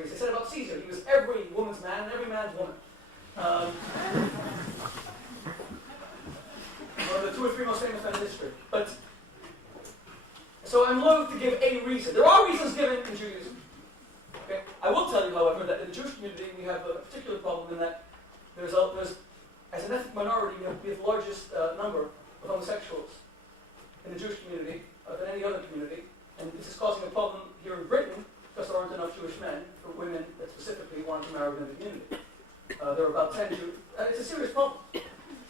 Greece. They said about Caesar, he was every woman's man and every man's woman. One of the 2 or 3 most famous men in history. But so I'm loath to give a reason. There are reasons given in Judaism. Okay? I will tell you, however, that in the Jewish community we have a particular problem in that there's as an ethnic minority, we have the largest number of homosexuals in the Jewish community than any other community. And this is causing a problem here in Britain because there aren't enough Jewish men for women that specifically want to marry within the community. There are about 10 Jews. It's a serious problem.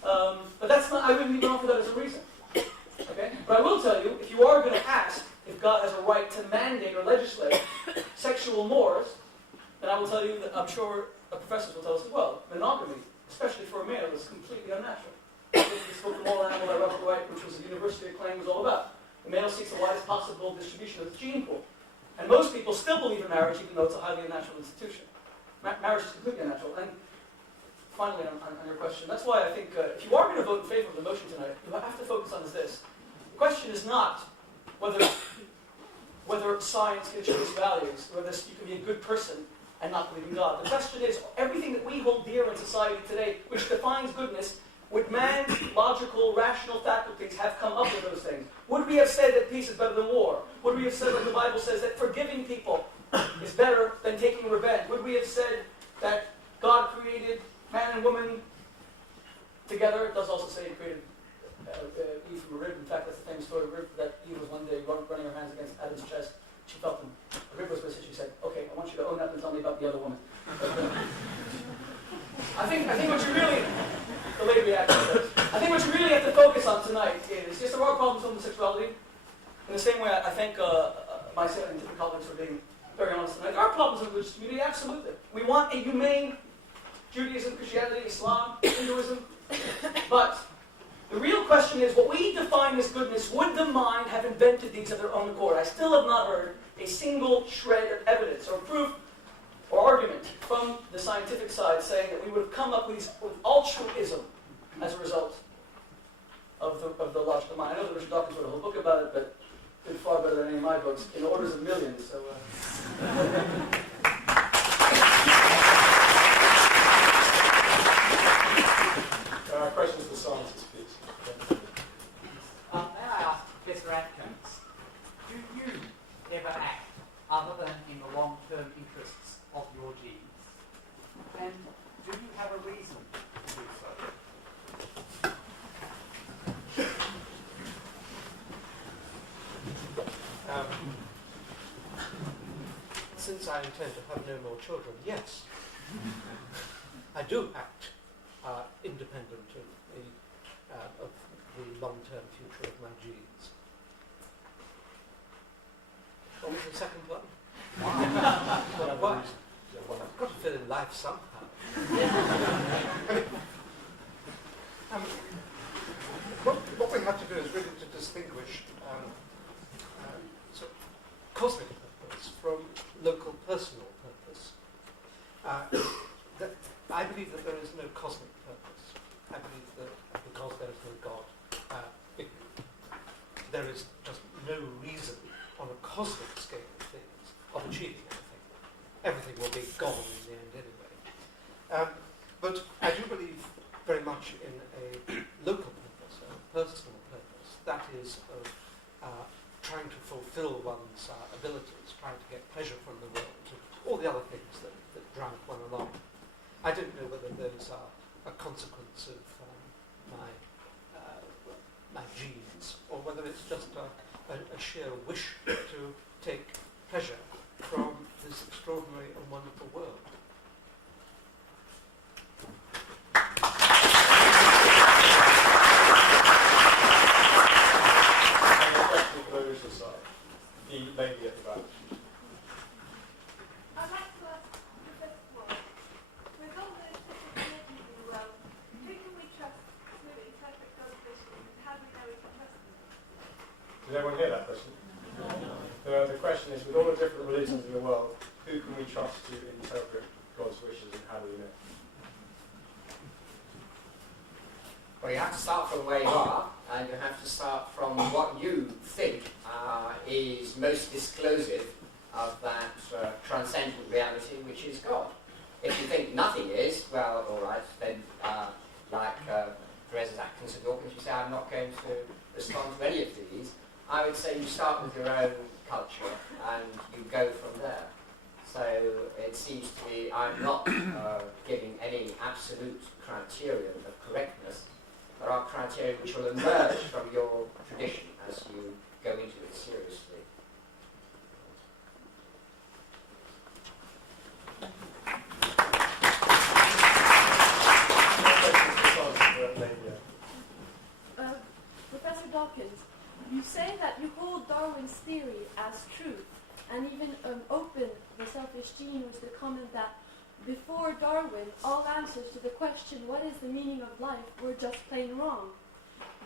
But that's not, I wouldn't even offer that as a reason. Okay? But I will tell you, if you are going to ask if God has a right to mandate or legislate sexual mores, then I will tell you that I'm sure professors will tell us as well. Monogamy, especially for a male, is completely unnatural. This book, The Moral Animal, by Robert White, which was a university acclaim, was all about. The male seeks the widest possible distribution of the gene pool. And most people still believe in marriage, even though it's a highly unnatural institution. Marriage is completely unnatural. And finally, on your question, that's why I think if you are going to vote in favor of the motion tonight, you have to focus on this. The question is not whether science can achieve its values, whether you can be a good person and not believe in God. The question is, everything that we hold dear in society today, which defines goodness, would man's logical, rational faculties have come up with those things? Would we have said that peace is better than war? Would we have said, like the Bible says, that forgiving people is better than taking revenge? Would we have said that God created man and woman together? It does also say he created Eve from a rib. In fact, that's the famous story of rib, that Eve was one day running her hands against Adam's chest. She felt them. The rib was missing. She said, okay, I want you to own up and tell me about the other woman. I think what you really, the lady reaction says, I think what you really have to focus on tonight is, yes, there are problems with homosexuality. In the same way, I thank my scientific colleagues for being very honest tonight. There are problems in the religious community, absolutely. We want a humane Judaism, Christianity, Islam, Hinduism. But the real question is, what we define as goodness, would the mind have invented these of their own accord? I still have not heard a single shred of evidence or proof or argument from the scientific side saying that we would have come up with altruism as a result of the logical mind. I know that Richard Dawkins wrote a whole book about it, but did far better than any of my books, in orders of millions. So, questions for scientists, please. May I ask, Professor Atkins, do you ever act other than in the long-term interests of your genes? And do you have a reason to do so? Since I intend to have no more children, yes. I do act independent of the long-term future of my genes. What was the second one? What? I've got to fill in life somehow. What we have to do is really to distinguish sort of cosmic purpose from local personal purpose. I believe that there is no cosmic purpose. I believe that because there is no God, there is just no reason on a cosmic scale of things of achieving anything. Everything will be gone in the end anyway. But I do believe very much in a local purpose, a personal purpose. That is of trying to fulfill one's abilities, trying to get pleasure from the world, and all the other things that drive one along. I don't know whether those are a consequence of my genes, or whether it's just a sheer wish to take pleasure from this extraordinary and wonderful world. Any questions for the Richard side? The lady at the back. I'd like to ask the first one, with all the technologies in the world, who can we trust to interpret God's vision, and how do we know we can trust them? Did everyone hear that question? The question is, with all the different religions in the world, who can we trust to interpret God's wishes, and how do we know? Well, you have to start from where you are, and you have to start from what you think is most disclosive of that transcendent reality, which is God. If you think nothing is, well, all right, then like Professor Dawkins, you say, I'm not going to respond to any of these. I would say you start with your own culture and you go from there. So it seems to me I'm not giving any absolute criterion of correctness. There are criteria which will emerge from your tradition as you go into it seriously. Professor Dawkins, you say that you hold Darwin's theory as truth, and even open the selfish gene with the comment that before Darwin, all answers to the question, what is the meaning of life, were just plain wrong.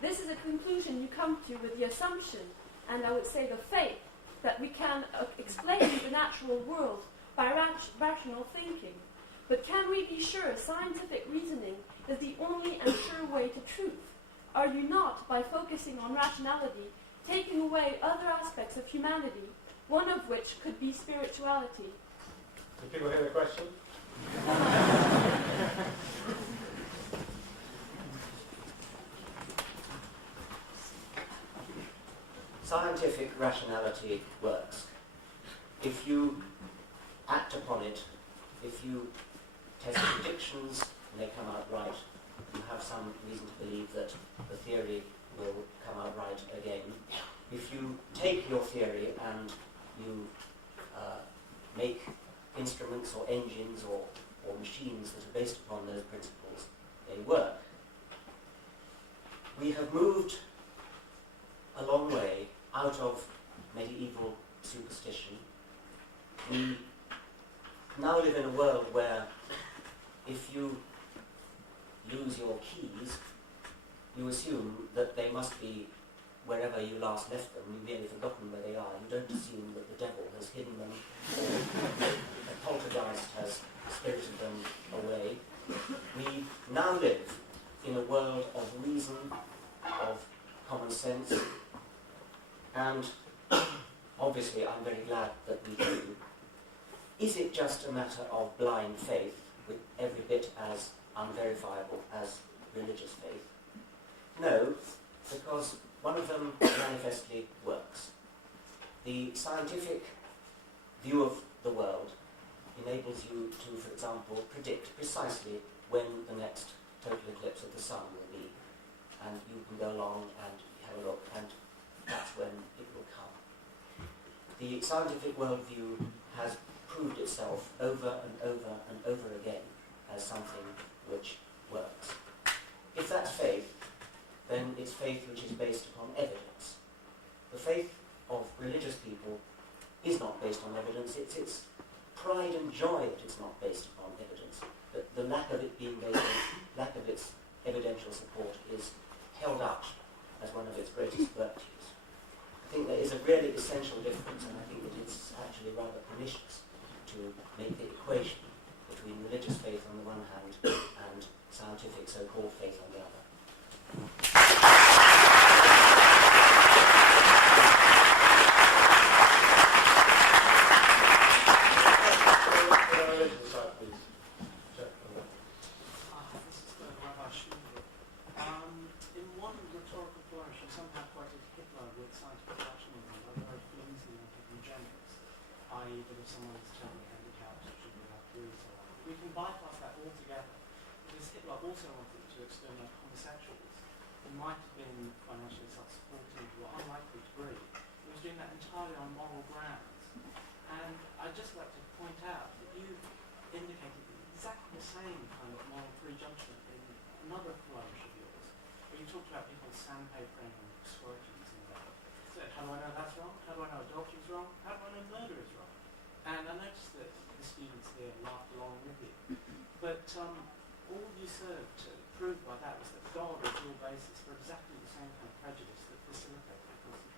This is a conclusion you come to with the assumption, and I would say the faith, that we can explain the natural world by rational thinking. But can we be sure scientific reasoning is the only and sure way to truth? Are you not, by focusing on rationality, taking away other aspects of humanity, one of which could be spirituality? Do people hear the question? Scientific rationality works. If you act upon it, if you test predictions and they come out right, you have some reason to believe that the theory will come out right again. If you take your theory and you make instruments or engines or machines that are based upon those principles, they work. We have moved a long way out of medieval superstition. We now live in a world where if you lose your keys, you assume that they must be wherever you last left them. You've merely forgotten where they are. You don't assume that the devil has hidden them or a poltergeist has spirited them away. We now live in a world of reason, of common sense, and obviously I'm very glad that we do. Is it just a matter of blind faith, with every bit as unverifiable as religious faith? No, because one of them manifestly works. The scientific view of the world enables you to, for example, predict precisely when the next total eclipse of the sun will be. And you can go along and have a look, and that's when it will come. The scientific worldview has proved itself over and over and over again as something which works. If that's faith, then it's faith which is based upon evidence. The faith of religious people is not based on evidence. It's pride and joy that it's not based upon evidence. But the lack of it being based on, lack of its evidential support is held up as one of its greatest virtues. I think there is a really essential difference, and I think that it's actually rather pernicious to make the equation between religious faith on the one hand and scientific so-called faith on the other. This is Rabbi Shmuley. In one rhetorical flourish, you somehow quoted Hitler with scientific rationalism, a very flimsy and eugenics, i.e. that if someone is terribly handicapped, it should be allowed to do so on. We can bypass that altogether, because Hitler also wanted to exterminate homosexuals who might have been financially self-supporting to an unlikely degree. He was doing that entirely on moral grounds. And I'd just like to point out that you indicated exactly the same kind of moral prejudgment in another flourish of yours, where you talked about people sandpapering and squirting and that. So how do I know that's wrong? How do I know adultery is wrong? How do I know murder is wrong? And I noticed that the students here laughed along with you. But all you served to prove by that was that God is your basis for exactly the same kind of prejudice that facilitated the